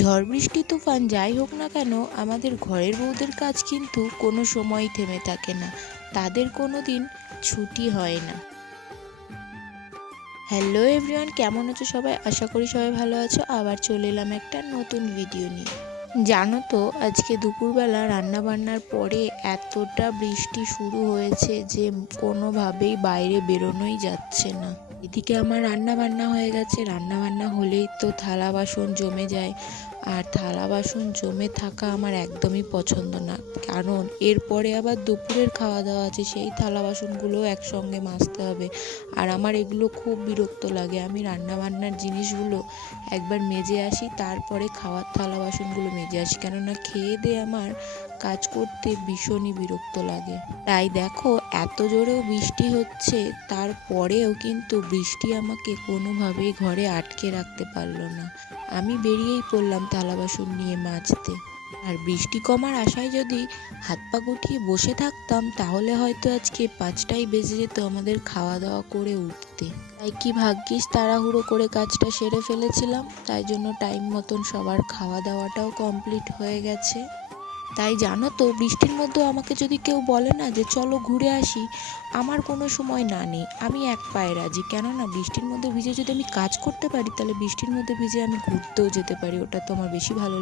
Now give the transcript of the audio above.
ঝড় বৃষ্টি তুফান যাই হোক না কেন, আমাদের ঘরের বউদের কাজ কিন্তু কোনো সময়ই থেমে থাকে না। তাদের কোনো দিন ছুটি হয় না। হ্যালো এভরিওয়ান, কেমন আছো সবাই? আশা করি সবাই ভালো আছো। আবার চলে এলাম একটা নতুন ভিডিও নিয়ে। জানো তো, আজকে দুপুরবেলা রান্না বান্নার পরে এতটা বৃষ্টি শুরু হয়েছে যে কোনোভাবেই বাইরে বেরোনোই যাচ্ছে না। এদিকে আমার রান্না বান্না হয়ে গেছে। রান্না বান্না হলেই তো থালা বাসন জমে যায়, আর থালা বাসন জমে থাকা আমার একদমই পছন্দ না। কারণ এরপরে আবার দুপুরের খাওয়া দাওয়া আছে, সেই থালা বাসনগুলোও একসঙ্গে মাজতে হবে। আর আমার এগুলো খুব বিরক্ত লাগে। আমি রান্না বান্নার জিনিসগুলো একবার মেজে আসি, তারপরে খাওয়ার থালা বাসনগুলো মেজে আসি, কেননা খেয়ে দিয়ে আমার কাজ করতে ভীষণই বিরক্ত লাগে। তাই দেখো, এত জোরেও বৃষ্টি হচ্ছে, তারপরেও কিন্তু বৃষ্টি আমাকে কোনোভাবেই ঘরে আটকে রাখতে পারলো না। আমি বেরিয়েই পড়লাম থালা বাসন নিয়ে মাজতে। আর বৃষ্টি কমার আশায় যদি হাত পা গুটিয়ে বসে থাকতাম, তাহলে হয়তো আজকে 5টাই বেজে যেত আমাদের খাওয়া দাওয়া করে উঠতে। তাই কি ভাগ্যিস তাড়াহুড়ো করে কাজটা সেরে ফেলেছিলাম, তাই জন্য টাইম মতন সবার খাওয়া দাওয়াটাও কমপ্লিট হয়ে গেছে। তাই জানো তো, বৃষ্টির মধ্যেও আমাকে যদি কেউ বলে না যে চলো ঘুরে আসি, আমার কোনো সময় না নেই, আমি এক পায়ে রাজি। কেননা বৃষ্টির মধ্যে ভিজে যদি আমি কাজ করতে পারি, তাহলে বৃষ্টির মধ্যে ভিজে আমি ঘুরতেও যেতে পারি, ওটা তো আমার বেশি ভালো লাগে।